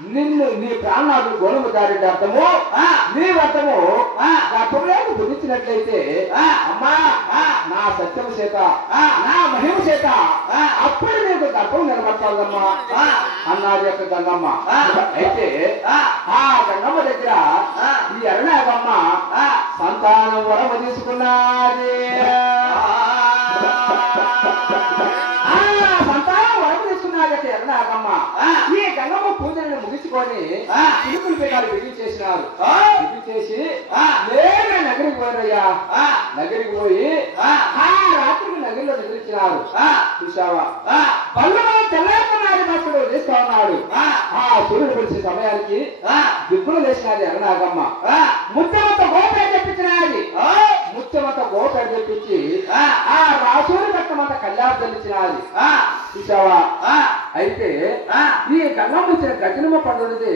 నిన్ను నీ ప్రాణాలు గోనము దారి అర్థము నీ వ్రతము గర్భంలోకి బుద్ధించినట్లయితే అమ్మా నా సత్యము చేత నా మహిమ చేత అప్పుడు నీకు గర్భం నిలబడతాదమ్మా అన్నది యొక్క గంగమ్మ. అయితే ఆ గంగమ్మ దగ్గర ఈ అరుణాగమ్మ సంతానం వరము తీసుకున్నది. సంతానం వరము తీసుకున్నది ఎరుణాగమ్మ. ఈ గంగమ్మ పూజలను ముగించుకొని చిలుకులు పీఠాలు బిగించేసినారు. బిగించేసి నేనే నగరికి పోయారయ్యా. నగరికి పోయి ఆ రాత్రికి నగరిలో నిద్రించినారు. చూసావా పళ్ళు తెల్లారి భక్తుడు లేస్తూ ఉన్నాడు. ఆ సూర్యుడు పిలిచే సమయానికి దిక్కులు లేచినది అరుణాగమ్మ. ముత్యమంత గోపేట తెప్పించినది. ముత్యమంత గోపేట తెప్పించి ఆ రాసూరి పట్టమంత కళ్యాణం చెల్లించినది. చూసావా అయితే ఈ గంగమ్మ ఇచ్చిన గజనమ్మ పండుగది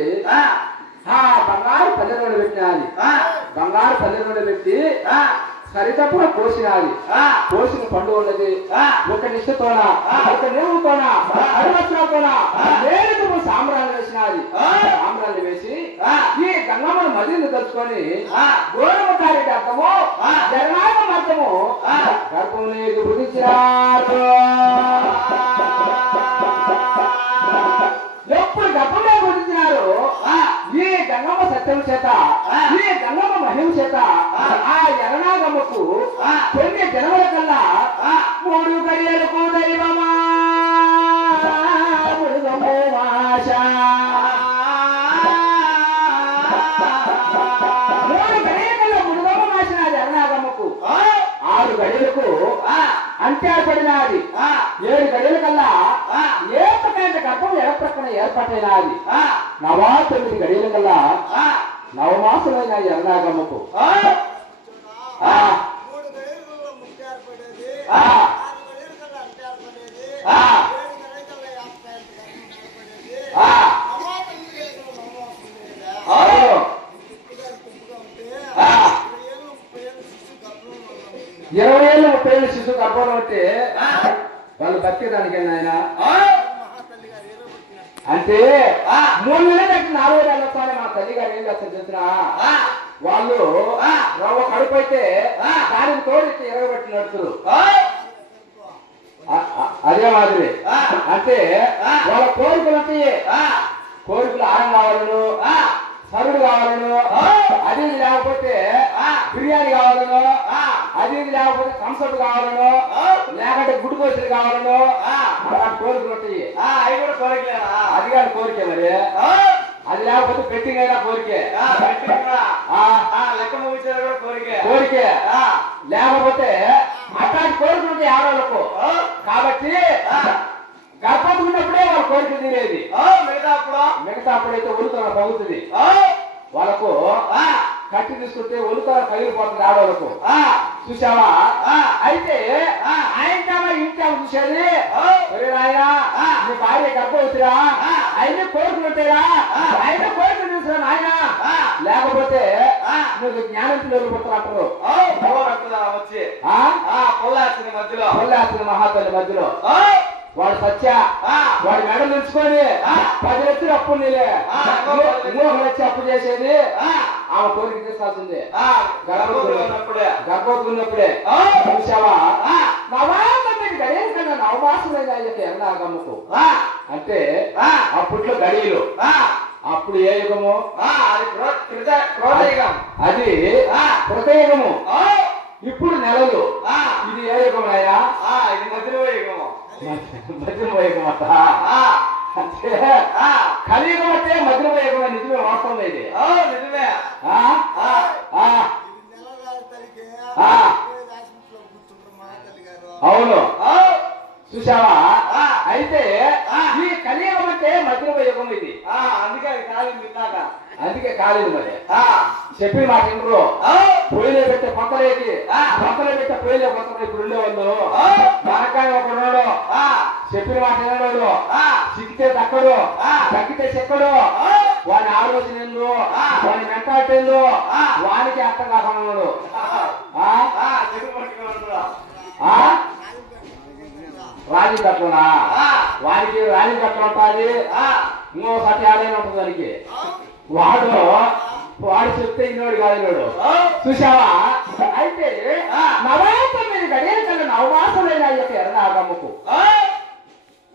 ఆ బంగారు పల్లె నూనె పెట్టినది. బంగారు పల్లె నూనె పెట్టి సరితప్పుగా కోసినది. కోసిన పండు ఉన్నది ఒక నిష్టతోన ఒక నేవుతోన అరువత్తులతోన నేరుకు సాంబ్రాన్ని వేసినది. సాంబ్రాన్ని వేసి ఈ గంగమ్మను మదిని తలుచుకొని గోరమకారి అర్థము జగనాథం అర్థము గర్భం నీకు బుద్ధించినారు. ఎప్పుడు గర్భంలో బుద్ధించినారు ఈ గంగమ్మ సత్యం చేత ఈ గంగమ్మ మహిమ చేత ఆ ఎరణాగమ్మకు కొన్ని జనముల కల్లా 3 గడియలకు దైవమా మాష 3 గడియల కల్లా ముడుగమ్మ మాసినది ఎరణాగమ్మకు. 6 గడియలకు అంత్యాపడినది. 7 గడియల కల్లా ఏపకంటే గర్భం ఎడప్రక్కన ఏర్పాటైనది. 9 గడియల కల్లా నవమాసమైన ఎరణాగమ్మకు ఇరవై ఏళ్ళు 30 ఏళ్ళు శిశువు గర్భంలో ఉంటే వాళ్ళు బతికేదానికైనా ఆయన అంటే 3 నెలలు 4 నెలలతోనే మా తల్లి గారు ఏం చేస్తారు తెలిసిన వాళ్ళు రవ్వ కడుపు అయితే దానికి తోడు 20 పెట్టి నడుతురు. అదే మాదిరి అంటే వాళ్ళ కోరికలు ఉంటాయి. కోరికలు ఆరం కావాలను సరుడు కావాలను అది లేకపోతే బిర్యానీ కావాలను అది లేకపోతే కంసపు కావాలను లేకుంటే గుడ్డు కోసులు కావాలను అలాంటి కోరికలు ఉంటాయి. అవి కూడా కోరికలేనా? అది కాదు కోరికే మరి. అది లేకపోతే బెట్టింగ్ అయినా కోరికే లెక్క ముగించేది కూడా కోరికే కోరికే లేకపోతే అట్లాంటి కోరికలు ఉంటాయి ఆడవాళ్ళకు. కాబట్టి గర్భం ఉన్నప్పుడే వాళ్ళ కోరిక తీరేది. మిగతా అప్పుడైతే ఒలుతల పగుతుంది. వాళ్ళకు కట్టి తీసుకుంటే ఒలుతల పగిలిపోతుంది ఆడవాళ్ళకు. చూసావా అయితే ఆయన ఇంట్లో చూసేది ఆయన నీ భార్య గర్భవతిరా ఆయన కోరికలు ఉంటాయిరా ఆయన కోరికలు చూసాను ఆయన లేకపోతే నువ్వు జ్ఞానంతో వెళ్ళిపోతారు అంటారు. వచ్చి పొల్లాచిన మధ్యలో పొల్లాచిన మహాతల్లి మధ్యలో వాడు సత్య వాడి మెడలు నిలుచుకొని 10 లక్షలు అప్పు నీలే 3 లక్షలు అప్పు చేసేది ఆమె కోరిక తీసుకోవాల్సిందే. గర్భవతి ఉన్నప్పుడే చూసావా గడియలు కన్నా నవమాసమైన ఎరణాగమ్మకు అంటే అప్పట్లో గడియలు. అప్పుడు ఏ యుగము? అది కృతయుగము. ఇప్పుడు నెలలు. ఇది ఏ యుగం అయినా? ఇది మధ్యలో యుగము. మధ్యమ యుగం అంట అంటే కలియుగం అంటే మధ్యమ యుగం. నిజమే, వాస్తవం ఇది. నిజమే. అవును చూసావా అయితే ఈ కలియుగం అంటే మధ్యమ యుగం ఇది. అందుకే అది కాలేదు విన్నాక. అందుకే కాలేదు మరి చెప్పిన మాట ఇంట్లో పొయ్యిలో పెట్టే పొక్కలేకి పొక్కలో పెట్టే పొయ్యిలో పొక్కలు ఇప్పుడు ఉండేవాళ్ళు. మనకాయ ఒకడు చెప్పిన మాట వినడు. సిక్కితే దక్కడు తగ్గితే చెక్కడు. వాని ఆలోచనలు వాని మెంటాలిటీలు వానికి అర్థం కాకున్నాడు. రాజీ తక్కువనా వానికి రాజీ తక్కువ ఉంటుంది. ఇంకోసారి ఆడైనా ఉంటుంది దానికి. వాడు చెప్తే ఇన్నోడు కాదు ఇన్నోడు. చూసావా? అయితే